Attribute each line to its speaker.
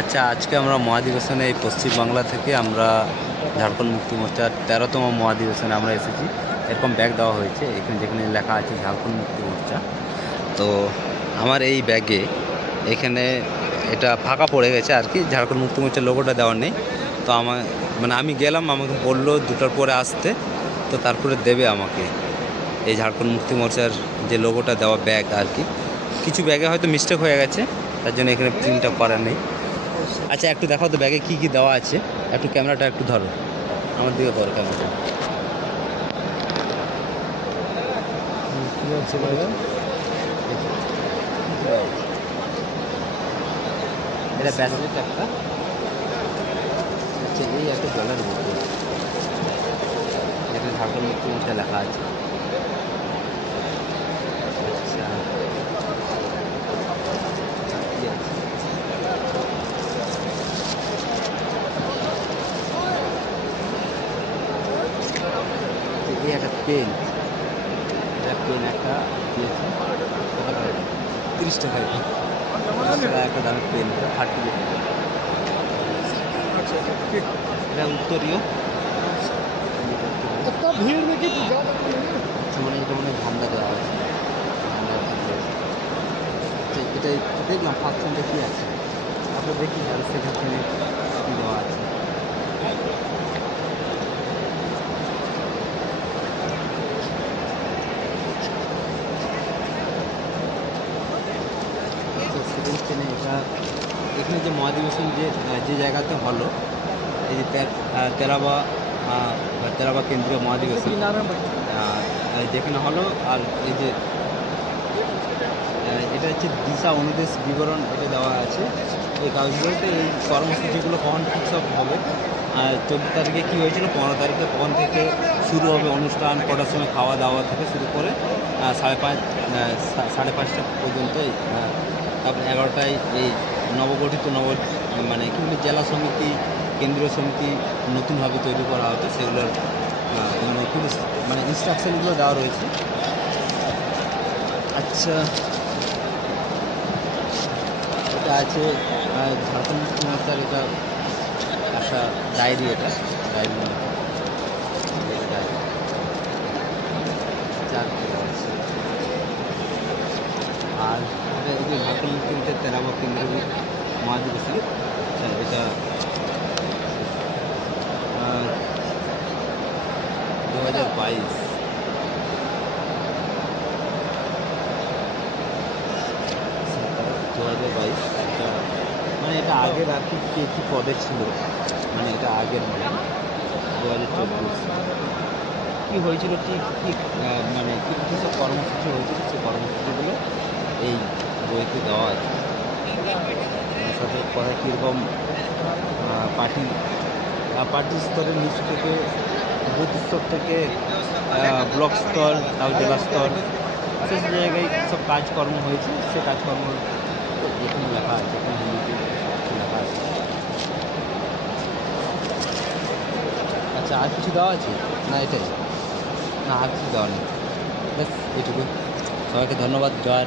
Speaker 1: আচ্ছা আজকে আমরা মহাধিবেশনে এই পশ্চিমবাংলা থেকে আমরা ঝাড়খণ্ড মুক্তি মোর্চার তেরোতম মহাধিবেশনে আমরা এসেছি। এরকম ব্যাগ দেওয়া হয়েছে, এখানে যেখানে লেখা আছে ঝাড়খণ্ড মুক্তি মোর্চা। তো আমার এই ব্যাগে এখানে এটা ফাঁকা পড়ে গেছে আর কি, ঝাড়খণ্ড মুক্তি মোর্চার লোগোটা দেওয়ার নেই। তো আমার মানে আমি গেলাম, আমাকে বলল দুটোর পরে আসতে, তো তারপরে দেবে আমাকে। এই ঝাড়খণ্ড মুক্তি মোর্চার যে লোগোটা দেওয়া ব্যাগ আর কি। কিছু ব্যাগে হয়তো মিস্টেক হয়ে গেছে, তার জন্য এখানে প্রিন্টটা করা নেই। আচ্ছা একটু দেখাও তো ব্যাগে কী কী দেওয়া আছে। একটু ক্যামেরাটা একটু ধরো। আমার দিকে ধরো ক্যামেরাটা। এটা ব্যাটারির একটা আচ্ছা এই একটা জলের বোতল। এখানে ঝাড়খণ্ড মুক্তি লেখা আছে আচ্ছা কি আছে? তো এই একটা পেন। এটা পেন একটা দিয়েছে। তিরিশ টাকায় একটা দামের পেন থার্টি এটা উত্তরীয়।
Speaker 2: ভিড় নাকি
Speaker 1: আচ্ছা, মানে এটা মানে ভান্ডা আচ্ছা, দেওয়া আছে এটাই দেখলাম ফার্স্ট দেখি আছে। আপনার দেখি আর সেখানে দেওয়া আছে। এখানে যে মহাধিবেশন যে যে জায়গাতে হলো এই যে তেরাবা তেরাবা কেন্দ্রীয় মহাধিবেশন। যেখানে হলো আর এই যে এটা হচ্ছে দিশা অনুদেশ বিবরণ এটা দেওয়া আছে। এই কাগজগুলোতে এই কর্মসূচিগুলো কখন ঠিক সব হবে চোদ্দ তারিখে কী হয়েছিল পনেরো তারিখে কখন থেকে শুরু হবে অনুষ্ঠান কটার সময় খাওয়া দাওয়া থেকে শুরু করে সাড়ে পাঁচ সাড়ে পাঁচটা পর্যন্ত তারপরে এগারোটায় এই নবগঠিত নব মানে কি বলে জেলা সমিতি কেন্দ্রীয় সমিতি নতুনভাবে তৈরি করা হবে সেগুলোর আহ, মানে পুরো মানে ইনস্ট্রাকশনগুলো দেওয়া রয়েছে। আচ্ছা। এটা আছে ঝাড়খণ্ড মোর্চার এটা একটা ডায়েরি এটা ডায়েরি। আর মুক্তি মোর্চার তেরাবা কেন্দ্রীয় মহাধিবেশন আচ্ছা এটা দু হাজার বাইশ দু হাজার বাইশ এটা মানে এটা আগের আর কি কী পদে ছিল মানে এটা আগের মানে দু হাজার চব্বিশ কী হয়েছিল ঠিক ঠিক মানে কী সব কর্মসূচি হয়েছিল, সেই কর্মসূচিগুলো এই বইতে দেওয়া আছে। সাথে কথা কীরকম পার্টি পার্টি স্তরের নিচ থেকে বুথ স্তর থেকে ব্লক স্তর তাও জেলা স্তর সব জায়গায় সব কাজকর্ম হয়েছে, সে কাজকর্ম এখানে লেখা আছে এখানে হিন্দিতে লেখা আছে। আচ্ছা আর কিছু দেওয়া আছে? না, এটাই। না, আর কিছু দেওয়া নেই। ব্যাস এটুকু সবাইকে ধন্যবাদ, জয়।